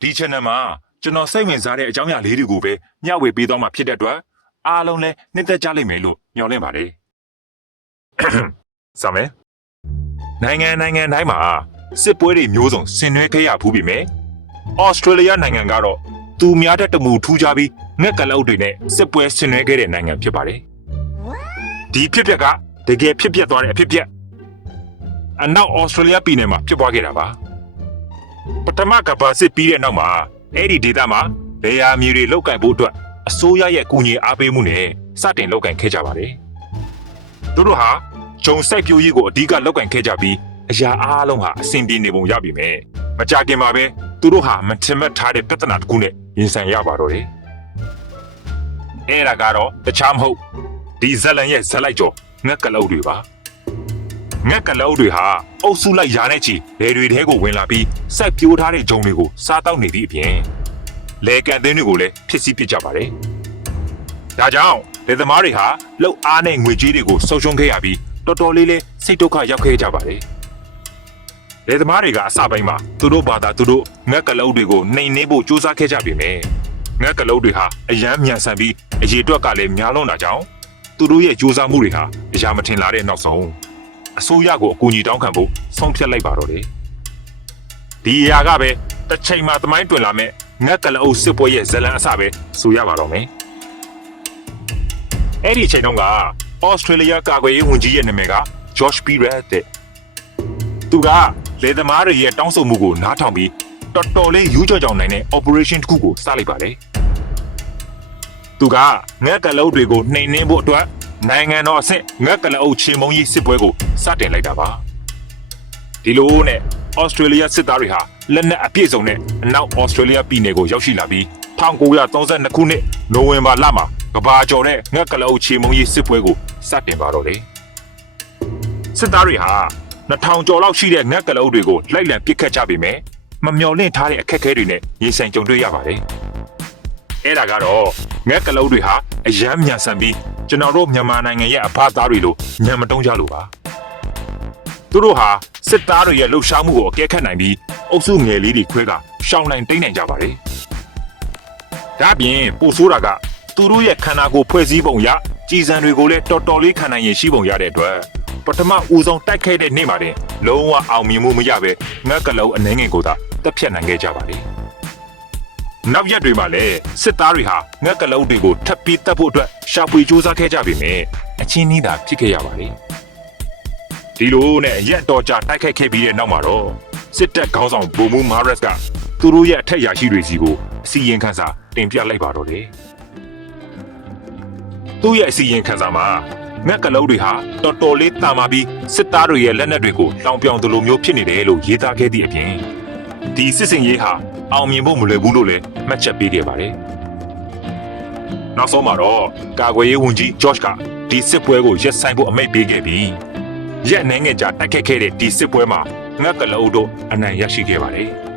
ဒီ channel မှာကျွန်တော်စိတ်ဝင်စားတဲ့အကြောင်းအရာလေးတွေကိုပဲမျှဝေပေးသွားမှာဖြစ်တဲ့အတွက်အားလုံးလည်းနှစ်သက်ကြလိမ့်မယ်လို့မျှော်လင့်ပါတယ်။စမယ်နိုင်ငံနိုင်ငံတိုင်းမှာစစ်ပွဲတွေမျိုးစုံဆင်နွှဲခဲ့ရဘူးပြီမယ်။ဩစတြေးလျနိုင်ငံကတော့သူများတဲ့တမူထူးခြားပြီးငှက်ကလောက်တွေနဲ့စစ်ပွဲဆင်နွှဲခဲ့တဲ့နိုင်ငံဖြစ်ပါတယ်။ဒီဖြစ်ပျက်ကတကယ်ဖြစ်ပျက်သွားတဲ့အဖြစ်ပျက်အနောက်ဩစတြေးလျပြည်နယ်မှာဖြစ်ပွားခဲ့တာပါ။ ပထမကမ္ဘာစစ်ပြီးတဲ့နောက်မှာအဲ့ဒီဒေသမှာလေယာမြေတွေလောက်ကင်ဖို့အတွက်အစိုးရရဲ့ကူညီအားပေးမှုနဲ့စတင်လောက်ကင်ခဲ့ကြပါတယ်။သူတို့ဟာဂျုံစိုက်ပျိုးရေးကိုအဓိကလောက်ကင်ခဲ့ကြပြီးအရာအားလုံးဟာအဆင်ပြေနေပုံရပြီမယ်။မကြခင်မှာပဲသူတို့ဟာမထင်မှတ်ထားတဲ့ပြဿနာတစ်ခုနဲ့ရင်ဆိုင်ရပါတော့တယ်။အဲ့ဒါကတော့တခြားမဟုတ်ဒီဇက်လန်ရဲ့ဇက်လိုက်ကျော်ငှက်ကလောက်တွေပါ။ ငှက်ကလောက်တွေဟာအုပ်စုလိုက်ရာနဲ့ချီလယ်တွေထဲကိုဝင်လာပြီးစိုက်ပျိုးထားတဲ့ဂျုံတွေကိုစားတောက်နေသည့်အပြင်လယ်ကန်သင်းတွေကိုလည်းဖြစ်စီပစ်ကြပါတယ်။ဒါကြောင့်လယ်သမားတွေဟာလှုပ်အားနဲ့ငွေကြေးတွေကိုဆုံးရှုံးခဲ့ရပြီးတော်တော်လေးလေးစိတ်ဒုက္ခရောက်ခဲ့ကြပါတယ်။လယ်သမားတွေကအစပိုင်းမှာသူတို့ဘာသာသူတို့ငှက်ကလောက်တွေကိုနှိမ်နှင်းဖို့ကြိုးစားခဲ့ကြပေမယ့်ငှက်ကလောက်တွေဟာအယမ်းမြန်ဆန်ပြီးအရေးအတွက်ကလည်းများလွန်းတာကြောင့်သူတို့ရဲ့ကြိုးစားမှုတွေဟာအရာမထင်လာတဲ့နောက်ဆုံး အစိုးရကိုအကူအညီတောင်းခံဖို့ဆုံးဖြတ်လိုက်ပါတော့တယ်။ဒီအရာကပဲတစ်ချိန်မှာသမိုင်းတွင်လာမဲ့ငှက်ကလအုပ်စစ်ပွဲရဲ့ဇလံအစပဲဆိုရပါတော့မယ်။အဲ့ဒီအချိန်တုန်းကဩစတြေးလျကာကွယ်ရေးဝန်ကြီးရဲ့နာမည်က George P. Red တဲ့။သူကလေသမားတွေရဲ့တောင်းဆိုမှုကိုနားထောင်ပြီးတော်တော်လေးယူကြောင်ကြောင်နိုင်တဲ့ operation တစ်ခုကိုစလိုက်ပါတယ်။သူကငှက်ကလအုပ်တွေကိုနှိမ်နင်းဖို့အတွက် နိုင်ငံတော်အဆင့်ငှက်ကလအုပ်ချင်းမုံကြီးစစ်ပွဲကိုစတင်လိုက်တာပါ။ဒီလိုနဲ့ဩစတြေးလျစစ်သားတွေဟာလက်နက်အပြည့်စုံနဲ့အနောက်ဩစတြေးလျပြည်နယ်ကိုရောက်ရှိလာပြီး1932ခုနှစ်နိုဝင်ဘာလမှာကဘာကျော်တဲ့ငှက်ကလအုပ်ချင်းမုံကြီးစစ်ပွဲကိုစတင်ပါတော့တယ်။စစ်သားတွေဟာ2000ကျော်လောက်ရှိတဲ့ငှက်ကလအုပ်တွေကိုလိုက်လံပစ်ခတ်ကြပေမဲ့မမျော်လင့်ထားတဲ့အခက်အခဲတွေနဲ့ရင်ဆိုင်ကြုံတွေ့ရပါတယ်။အဲ့ဒါကတော့ငှက်ကလအုပ်တွေဟာအယမ်းမြန်ဆန်ပြီး ကျွန်တော်တို့မြန်မာနိုင်ငံရဲ့အဖအသားတွေလိုညံမတုံးကြလို့ပါ။သူတို့ဟာစစ်သားတွေရဲ့လှုပ်ရှားမှုကိုအကဲခတ်နိုင်ပြီးအုပ်စုငယ်လေးတွေခွဲကရှောင်းနိုင်တိမ့်နိုင်ကြပါတယ်။ဒါ့အပြင်ပိုဆိုးတာကသူတို့ရဲ့ခန္ဓာကိုယ်ဖွဲ့စည်းပုံရကြည်စံတွေကိုလည်းတော်တော်လေးခံနိုင်ရင်ရှိပုံရတဲ့အတွက်ပထမဦးဆုံးတိုက်ခိုက်တဲ့နေ့မှာတင်လုံးဝအောင်မြင်မှုမရပဲငှက်ကလုံးအနှဲငယ်ကိုသာတက်ဖြတ်နိုင်ခဲ့ကြပါလေ။ နောက်ရက်တွေမှာလည်းစစ်သားတွေဟာငှက်ကလုံးတွေကိုထပ်ပြီးတက်ဖို့အတွက်ရှာဖွေစူးစမ်းခဲ့ကြပေမယ့်အချင်းနီးသာဖြစ်ခဲ့ရပါလေ။ဒီလိုနဲ့ရက်တော်ကြာတိုက်ခိုက်ခဲ့ပြီးတဲ့နောက်မှာတော့စစ်တပ်ခေါင်းဆောင်ဗိုလ်မှူးမာရက်စ်ကသူတို့ရဲ့အထက်ရာရှိတွေစီကိုအစီရင်ခံစာတင်ပြလိုက်ပါတော့တယ်။သူ့ရဲ့အစီရင်ခံစာမှာငှက်ကလုံးတွေဟာတော်တော်လေးတာမာပြီးစစ်သားတွေရဲ့လက်နက်တွေကိုလောင်ပြောင်သလိုမျိုးဖြစ်နေတယ်လို့ရေးသားခဲ့သည့်အပြင်ဒီစစ်စင်ရေးဟာ အောင်မြင်ဖို့မလွယ်ဘူးလို့လည်းမှတ်ချက်ပေးခဲ့ပါတယ်။နောက်ဆုံးမှာတော့ကာကွယ်ရေးဝန်ကြီး George ကဒီစစ်ပွဲကိုရက်ဆိုင်ဖို့အမိန့်ပေးခဲ့ပြီးရက်နှဲငယ်ကြာတိုက်ခတ်ခဲ့တဲ့ဒီစစ်ပွဲမှာငှက်ကလုံးတို့အနိုင်ရရှိခဲ့ပါတယ်။